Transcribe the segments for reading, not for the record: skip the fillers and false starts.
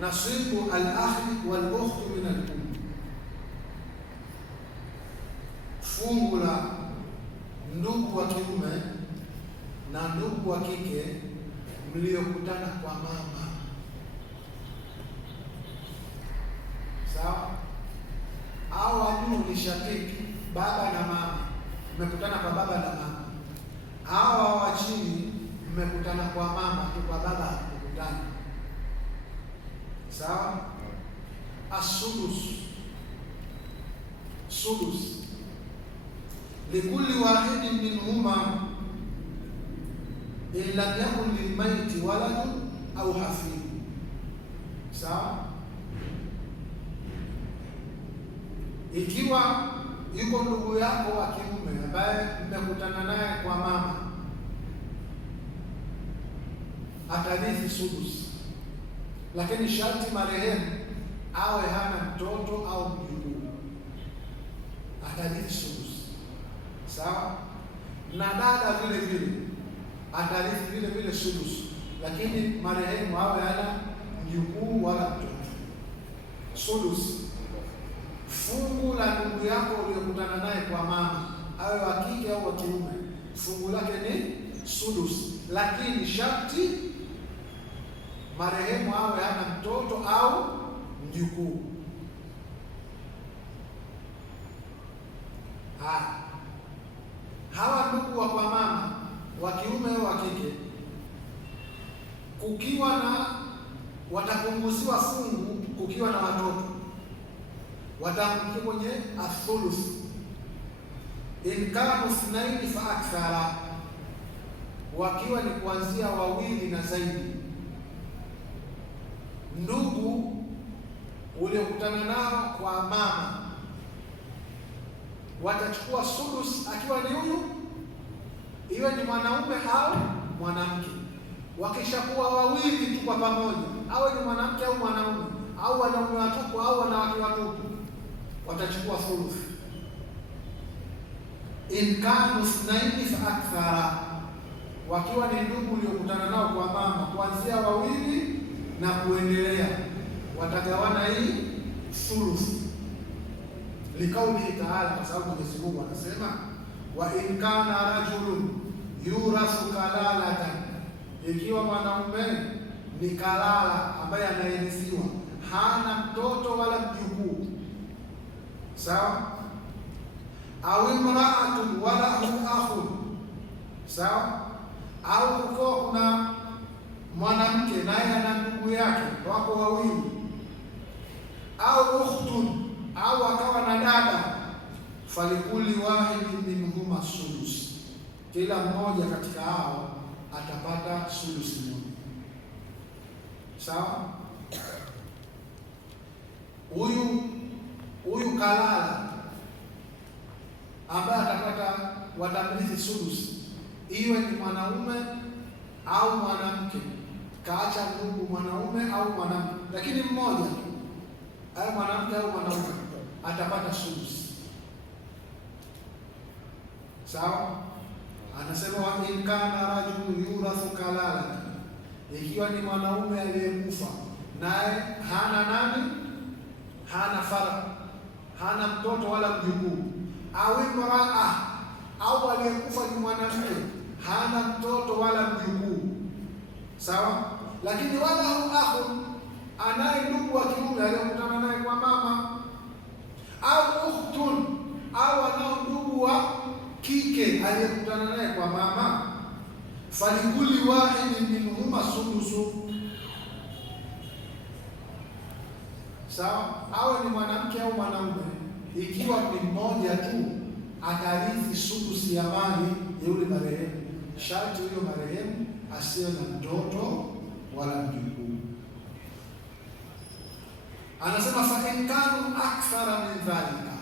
nasibu al-akhi wal-ukhti min al-um, fungu la ndugu wa kiume na ndugu wa kike mliokutana kwa mama. Sawa? Au wajuu ni shakiki, baba na mama mmekutana kwa baba na mama. Hawa wa chini mmekutana kwa mama tu, kwa baba hakukutana. Sawa? As-sudus, sudus likulli wahidin minhuma in lam yakun lilmaiti waladun au hafid. Sawa? Ikiwa yuko ndugu yako wa kiume ambaye mmekutana naye kwa mama, atarithi sudus, lakini sharti marehemu awe hana mtoto au mjukuu, atarithi sudus. Sawa? Na dada vile vile atarithi vile vile sudus, lakini marehemu awe hana mjukuu wala mtoto. Sudus, fungu la ndugu yako uliyokutana naye kwa mama, awe wa kike au wa kiume, fungu lake ni sudus, lakini sharti marehemu awe hana mtoto au mjukuu. Hawa ndugu wa kwa mama, wa kiume au wa kike, kukiwa na watapunguziwa fungu, kukiwa na watoto wataangukia kwenye athuluth in kanu ithnaini fa akthara, wakiwa ni kuanzia wawili na zaidi. Ndugu uliokutana nao kwa mama watachukua sudus, akiwa ni huyu, iwe ni mwanaume au mwanamke. Wakishakuwa wawili tu kwa pamoja, awe ni mwanamke au mwanaume, au wanaume watupu au wanawake watupu, watachukua thuluth in kanu ithnaini fa akthara, wakiwa ni ndugu uliokutana nao kwa mama kuanzia wawili na kuendelea, watagawana hii thuluth. Likauli taala, kwa sababu Mwenyezi Mungu anasema wa in kana rajulun yurathu kalalatan, ikiwa mwanaume ni kalala ambaye anayerithiwa, hana mtoto wala mjukuu. Sawa? Au imra'atun walahu akhun. Sawa? Au uko kuna mwanamke naye ana ndugu yake, wako wawili, au ukhtun, au akawa na dada, falikuli wahidin minhuma sudus, kila mmoja katika hao atapata sudusi moja. Sawa? Huyu kalala ambaye atapata watamrithi sudus, iwe ni mwanaume au mwanamke, kaacha ndugu mwanaume au mwanamke, lakini mmoja tu, au mwanamke au mwanaume, atapata sudus. Sawa? Anasema wa in kana rajulun yurathu kalalatan, ikiwa ni mwanaume aliyekufa naye hana nani, hana farq, hana mtoto wala mjukuu, au imraa, au aliyekufa ni mwanamke hana mtoto wala mjukuu. Sawa? Lakini wala akhun, anaye ndugu wa kiume aliyekutana naye kwa mama, au ukhtun, au anao ndugu wa kike aliyekutana naye kwa mama, falikuli wahidin minhuma sudusu. Sawa? Awe ni mwanamke au mwanaume, ikiwa ni mmoja tu, atarithi sudusi ya mali ya yule marehemu, sharti huyo marehemu asiwe na mtoto wala mjukuu. Anasema fa in kanu akthara min dhalika,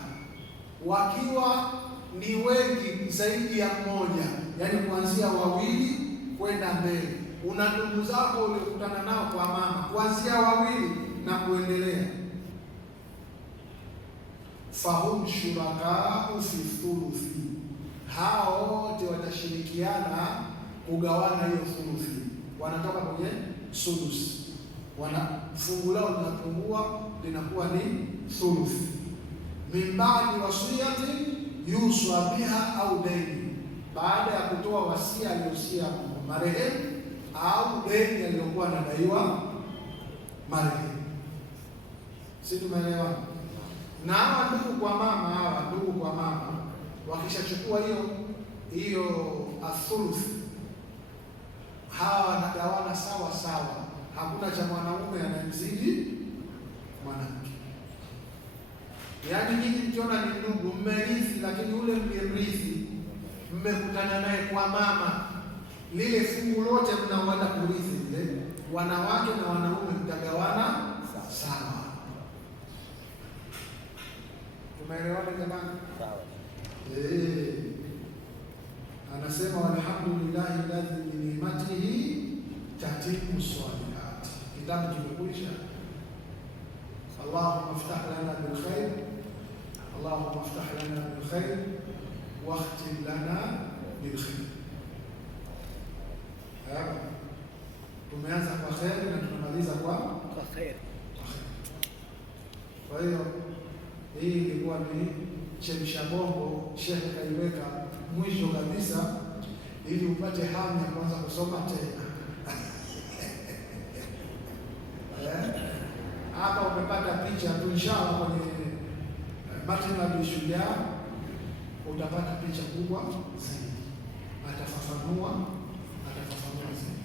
wakiwa ni wengi zaidi ya mmoja, yani kuanzia wawili kwenda mbele. Una ndugu zako uliokutana nao kwa mama kuanzia wawili na kuendelea, fahum shurakau fi thuluthi, hao wote watashirikiana kugawana hiyo thuluthi, wanatoka kwenye sudus. fungu lao linapungua, linakuwa ni thuluth. Min ba'di wasiyati yuswa biha au deni, baada ya kutoa wasia aliyosia marehemu au deni aliyokuwa anadaiwa marehemu. Si tumeelewa? Na hawa ndugu kwa mama wakishachukua hiyo athuluth, hawa wanagawana sawa sawa, hakuna cha mwanaume anayemzidi mwanamke. Yaani nyinyi mkiona ni ndugu mmerithi, lakini ule mrithi mmekutana naye kwa mama, lile fungu lote mnaoenda kurithi lile, wanawake na wanaume mtagawana sawa. Tumeelewana jamani? Sawa. Anasema walhamdulillahi alladhi bi ni'matihi tatimu salihat. Kitabu kimekwisha. Allahumma iftah lana bil khair, Allahumma iftah lana bil khair wa khtim lana bil khair. Tumeanza kwa khair na tunamaliza kwa khair. Kwa hiyo hii ilikuwa ni chemsha bongo, Sheikh kaiweka mwisho kabisa ili upate hamu ya kuanza kusoma tena. Hapa umepata picha tu, inshallah kwenye matini ya Shujaa utapata picha kubwa zaidi, atafafanua zaidi.